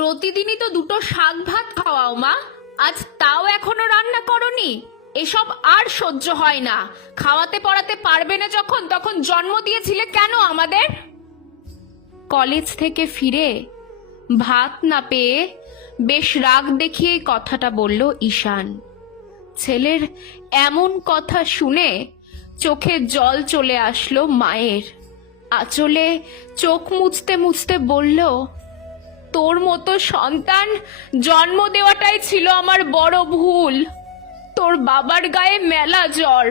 প্রতিদিনই তো দুটো শাক ভাত খাওয়াও মা, আজ তাও এখনো রান্না করনি? এসব আর সহ্য হয় না। খাওয়াতে পড়াতে পারবে না যখন, তখন জন্ম দিয়েছিলে কেন আমাদের? কলেজ থেকে ফিরে ভাত না পেয়ে বেশ রাগ দেখিয়ে কথাটা বলল ঈশান। ছেলের এমন কথা শুনে চোখে জল চলে আসলো মায়ের। আঁচলে চোখ মুছতে মুছতে বলল, তোর মতো সন্তান জন্ম দেওয়াটাই ছিল আমার বড় ভুল। তোর বাবার গায়ে মেলা জ্বর,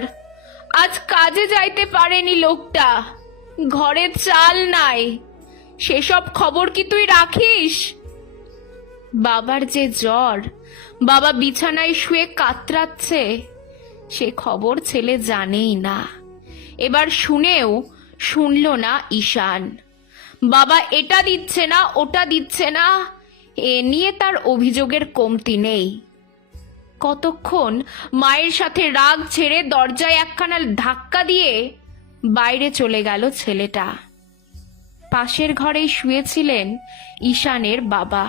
আজ কাজে যাইতে পারেনি লোকটা, ঘরে চাল নাই, সেসব খবর কি তুই রাখিস? বাবার যে জ্বর, বাবা বিছানায় শুয়ে কাতরাচ্ছে, সে খবর ছেলে জানেই না। এবার শুনেও শুনল না ঈশান। বাবা এটা দিচ্ছে না, ওটা দিচ্ছে না, এ নিয়ে তার অভিযোগের কমতি নেই। কতক্ষণ মায়ের সাথে রাগ ছেড়ে দরজায় একখানা ধাক্কা দিয়ে বাইরে চলে গেল ছেলেটা। পাশের ঘরেই শুয়েছিলেন ঈশানের বাবা।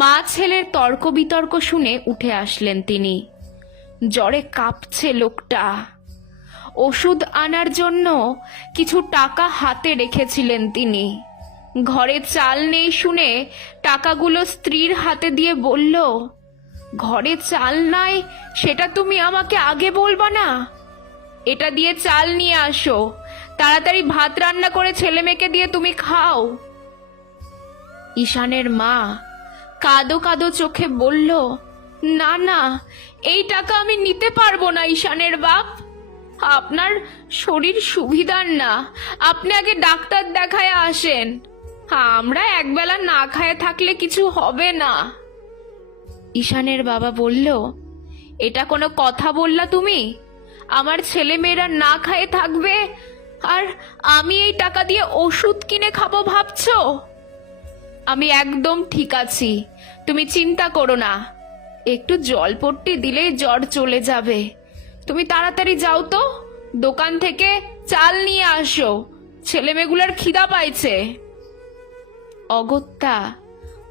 মা ছেলের তর্ক বিতর্ক শুনে উঠে আসলেন তিনি। জ্বরে কাঁপছে লোকটা। ওষুধ আনার জন্য কিছু টাকা হাতে রেখেছিলেন তিনি। ঘরে চাল নেই শুনে টাকাগুলো স্ত্রীর হাতে দিয়ে বলল, ঘরে চাল নাই সেটা তুমি আমাকে আগে বলবা না? এটা দিয়ে চাল নিয়ে আসো, তাড়াতাড়ি ভাত রান্না করে ছেলে মেয়েকে দিয়ে তুমি খাও। ঈশানের মা কাঁদো কাঁদো চোখে বলল, না না, এই টাকা আমি নিতে পারবো না ঈশানের বাপ। আপনার শরীর সুবিধার না, আপনি আগে ডাক্তার দেখায় আসেন। আমরা একবেলা না খায় থাকলে কিছু হবে না। ঈশানের বাবা বলল, এটা কোনো কথা বললা তুমি? আমার ছেলে মেয়েরা না খায়ে থাকবে আর আমি এই টাকা দিয়ে ওষুধ কিনে খাবো ভাবছো? আমি একদম ঠিক আছি, তুমি চিন্তা করো না। একটু জলপট্টি দিলেই জ্বর চলে যাবে। তুমি তাড়াতাড়ি যাও তো, দোকান থেকে চাল নিয়ে আসো, ছেলেমেয়েগুলোর খিদা পাইছে। অগত্যা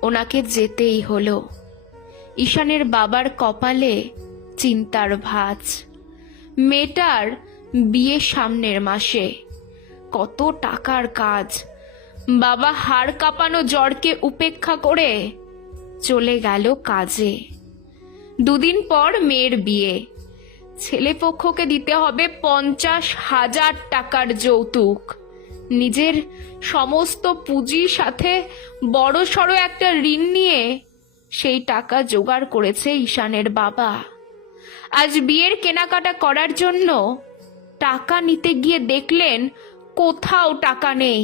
ওনাকে যেতেই হলো। ঈশানের বাবার কপালে চিন্তার ভাঁজ। মেয়েটার বিয়ে সামনের মাসে, কত টাকার কাজ। বাবা হাড় কাঁপানো জ্বরকে উপেক্ষা করে চলে গেল কাজে। দুদিন পর মেয়ের বিয়ে। ছেলে পক্ষকে দিতে হবে 50,000 টাকার যৌতুক। নিজের সমস্ত পুঁজির সাথে বড় সড়ো একটা ঋণ নিয়ে সেই টাকা জোগাড় করেছে ঈশানের বাবা। আজ বিয়ের কেনাকাটা করার জন্য টাকা নিতে গিয়ে দেখলেন কোথাও টাকা নেই।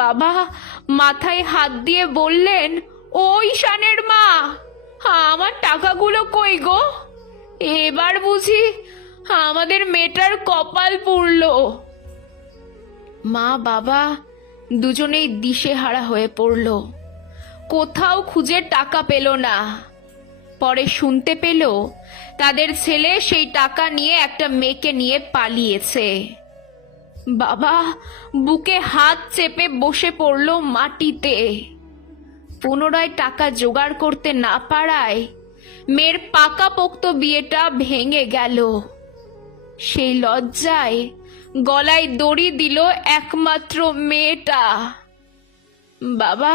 বাবা মাথায় হাত দিয়ে বললেন, ও ঈশানের মা, আমার টাকাগুলো কই গো? এবার বুঝি আমাদের মেয়েটার কপাল পুড়ল। মা বাবা দুজনেই দিশেহারা হয়ে পড়ল। কোথাও খুঁজে টাকা পেল না। পরে শুনতে পেল তাদের ছেলে সেই টাকা নিয়ে একটা মেয়েকে নিয়ে পালিয়েছে। বাবা বুকে হাত চেপে বসে পড়ল মাটিতে। পুনরায় টাকা জোগাড় করতে না পারায় মেয়ের পাকাপোক্ত বিয়েটা ভেঙে গেল। সেই লজ্জায় গলায় দড়ি দিল একমাত্র মেয়েটা। বাবা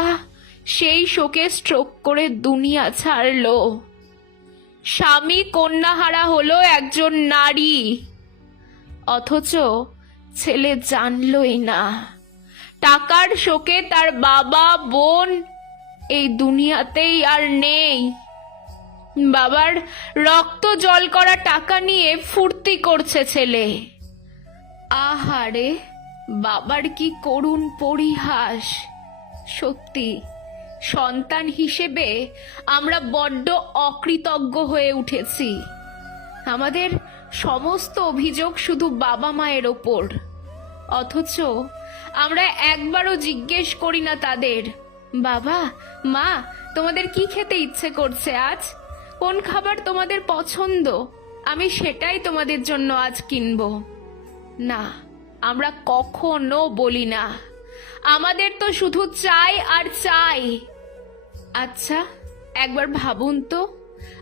সেই শোকে স্ট্রোক করে দুনিয়া ছাড়ল। স্বামী কন্যাহারা হলো একজন নারী, অথচ ছেলে জানলই না টাকার শোকে তার বাবা বোন এই দুনিয়াতেই আর নেই। বাবার রক্ত জল করা টাকা নিয়ে ফুর্তি করছে ছেলে। আহারে, বাবার কি করুণ পরিহাস। সত্যি সন্তান হিসেবে আমরা বড্ড অকৃতজ্ঞ হয়ে উঠেছি। আমাদের সমস্ত অভিযোগ শুধু বাবা মায়ের ওপর, অথচ আমরা একবারও জিজ্ঞেস করি না তাদের, বাবা মা তোমাদের কি খেতে ইচ্ছে করছে আজ? কোন খাবার তোমাদের পছন্দ? আমি সেটাই তোমাদের জন্য আজ কিনবো। না, আমরা কখনো বলি না। আমাদের তো শুধু চাই আর চাই। আচ্ছা, একবার ভাবুন তো,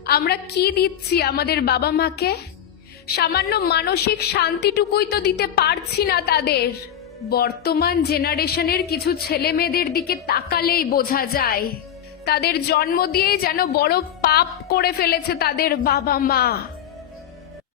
আমরা কি দিচ্ছি আমাদের বাবা মাকে? সামান্য মানসিক শান্তিটুকুই তো দিতে পারছি না তাদের। বর্তমান জেনারেশনের কিছু ছেলে মেয়েদের দিকে তাকালেই বোঝা যায় তাদের জন্ম দিয়েই যেন বড় পাপ করে ফেলেছে তাদের বাবা মা।